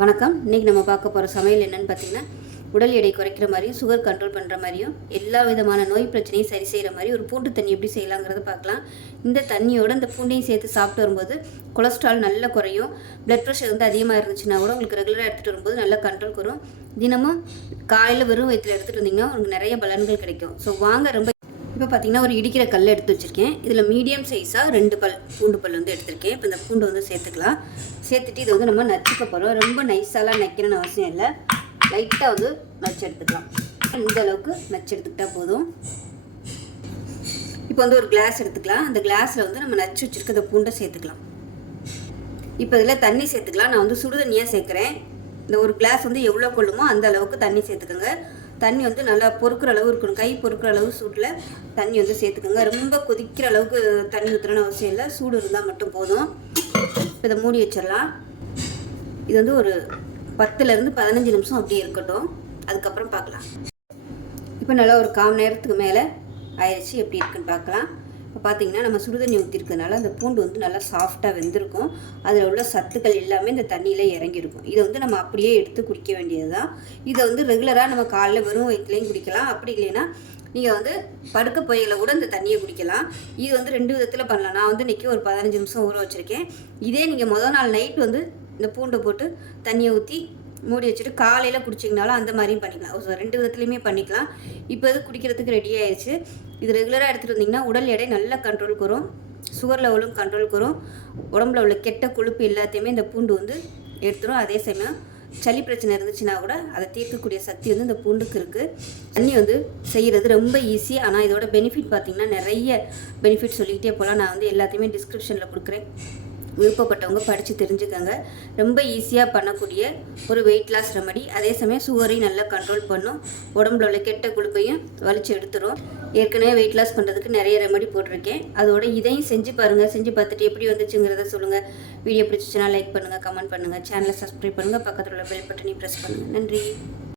வணக்கம். இன்றைக்கி நம்ம பார்க்க போகிற சமையல் என்னென்னு பார்த்தீங்கன்னா உடல் எடை குறைக்கிற மாதிரியும் சுகர் கண்ட்ரோல் பண்ணுற மாதிரியும் எல்லா விதமான நோய் பிரச்சனையும் சரி செய்கிற மாதிரி ஒரு பூண்டு தண்ணி எப்படி செய்யலாங்கிறத பார்க்கலாம். இந்த தண்ணியோட இந்த பூண்டையும் சேர்த்து சாப்பிட்டு வரும்போது கொலஸ்ட்ரால் நல்லா குறையும். ப்ளட் ப்ரெஷர் வந்து அதிகமாக இருந்துச்சுன்னா கூட உங்களுக்கு ரெகுலராக எடுத்துகிட்டு வரும்போது நல்லா கண்ட்ரோல் வரும் தினமும் காலையில் வெறும் வயிற்றில் எடுத்துகிட்டு வந்தீங்கன்னா உங்களுக்கு நிறைய பலன்கள் கிடைக்கும். ஸோ வாங்க ரொம்ப இப்போ பார்த்தீங்கன்னா ஒரு இடிக்கிற கல் எடுத்து வச்சுருக்கேன். இதில் மீடியம் சைஸாக ரெண்டு பல் பூண்டு பல் வந்து எடுத்திருக்கேன். இப்போ இந்த பூண்டு வந்து சேர்த்துக்கலாம். சேர்த்துட்டு இதை வந்து நம்ம நச்சுக்க போகிறோம் ரொம்ப நைஸாலாம் நைக்கணும்னு அவசியம் இல்லை. லைட்டாக வந்து நச்சு எடுத்துக்கலாம். இந்த அளவுக்கு நச்சு எடுத்துக்கிட்டால் போதும். இப்போ வந்து ஒரு கிளாஸ் எடுத்துக்கலாம். அந்த கிளாஸில் வந்து நம்ம நச்சு வச்சுருக்க அந்த பூண்டை சேர்த்துக்கலாம். இப்போ இதில் தண்ணி சேர்த்துக்கலாம். நான் வந்து சுடு தண்ணியாக சேர்க்குறேன். இந்த ஒரு கிளாஸ் வந்து எவ்வளோ கொள்ளுமோ அந்த அளவுக்கு தண்ணி சேர்த்துக்கோங்க. தண்ணி வந்து நல்லா பொறுக்கிற அளவு இருக்கணும். கை பொறுக்கிற அளவு சூட்டில் தண்ணி வந்து சேர்த்துக்கோங்க. ரொம்ப கொதிக்கிற அளவுக்கு தண்ணி ஊற்றணும்னு அவசியம் இல்லை. சூடு இருந்தால் மட்டும் போதும். இப்போ இதை மூடி வச்சிடலாம். இது வந்து ஒரு பத்துலேருந்து பதினஞ்சு நிமிஷம் அப்படியே இருக்கட்டும். அதுக்கப்புறம் பார்க்கலாம். இப்போ நல்லா ஒரு கால் நேரத்துக்கு மேலே ஆயிடுச்சு எப்படி இருக்குன்னு பார்க்கலாம். இப்போ பார்த்தீங்கன்னா நம்ம சுடுதண்ணி ஊற்றிருக்கனால அந்த பூண்டு வந்து நல்லா சாஃப்டாக வெந்திருக்கும். அதில் உள்ள சத்துக்கள் எல்லாமே இந்த தண்ணியில் இறங்கியிருக்கும். இதை வந்து நம்ம அப்படியே எடுத்து குடிக்க வேண்டியது தான் இதை வந்து ரெகுலராக நம்ம காலைல வெறும் வயிற்றுலையும் குடிக்கலாம். அப்படி இல்லைன்னா நீங்கள் வந்து படுக்க போயில கூட இந்த தண்ணியை குடிக்கலாம். இது வந்து ரெண்டு விதத்தில் பண்ணலாம். நான் வந்து இன்றைக்கி ஒரு பதினஞ்சு நிமிஷம் ஊற வச்சுருக்கேன். இதே நீங்கள் முதல் நாள் நைட் வந்து இந்த பூண்டை போட்டு தண்ணியை ஊற்றி மூடி வச்சுட்டு காலையில் குடிச்சிங்கனாலும் அந்த மாதிரியும் பண்ணிக்கலாம். ஸோ ரெண்டு விதத்துலையுமே பண்ணிக்கலாம். இப்போ இது குடிக்கிறதுக்கு ரெடி ஆயிடுச்சு. இது ரெகுலராக எடுத்துகிட்டு வந்தீங்கன்னா உடல் எடை நல்லா கண்ட்ரோலுக்கு வரும் சுகர் லெவலும் கண்ட்ரோலுக்கு வரும் உடம்புல உள்ள கெட்ட கொழுப்பு எல்லாத்தையுமே இந்த பூண்டு வந்து எடுத்துரும். அதே சமயம் சளி பிரச்சனை இருந்துச்சுன்னா கூட அதை தீர்க்கக்கூடிய சக்தி வந்து இந்த பூண்டுக்கு இருக்குது தண்ணி வந்து செய்கிறது ரொம்ப ஈஸி ஆனால் இதோட பெனிஃபிட் பார்த்திங்கன்னா நிறைய பெனிஃபிட் சொல்லிக்கிட்டே போகலாம். நான் வந்து எல்லாத்தையுமே டிஸ்கிரிப்ஷனில் கொடுக்குறேன். விருப்பப்பட்டவங்க படித்து தெரிஞ்சுக்கோங்க. ரொம்ப ஈஸியாக பண்ணக்கூடிய ஒரு வெயிட் லாஸ் ரெமடி அதே சமயம் சுகரையும் நல்லா கண்ட்ரோல் பண்ணும். உடம்புல உள்ள கெட்ட கொழுப்பையும் வலிச்சு எடுத்துரும். ஏற்கனவே வெயிட் லாஸ் பண்ணுறதுக்கு நிறைய ரெமடி போட்டிருக்கேன். அதோட இதையும் செஞ்சு பாருங்கள் செஞ்சு பார்த்துட்டு எப்படி வந்துச்சுங்கிறத சொல்லுங்கள் வீடியோ பிடிச்சிச்சுன்னா லைக் பண்ணுங்கள் கமெண்ட் பண்ணுங்கள் சேனலை சப்ஸ்கிரைப் பண்ணுங்கள் பக்கத்தில் உள்ள பெல் பட்டனையும் ப்ரெஸ் பண்ணுங்கள் நன்றி.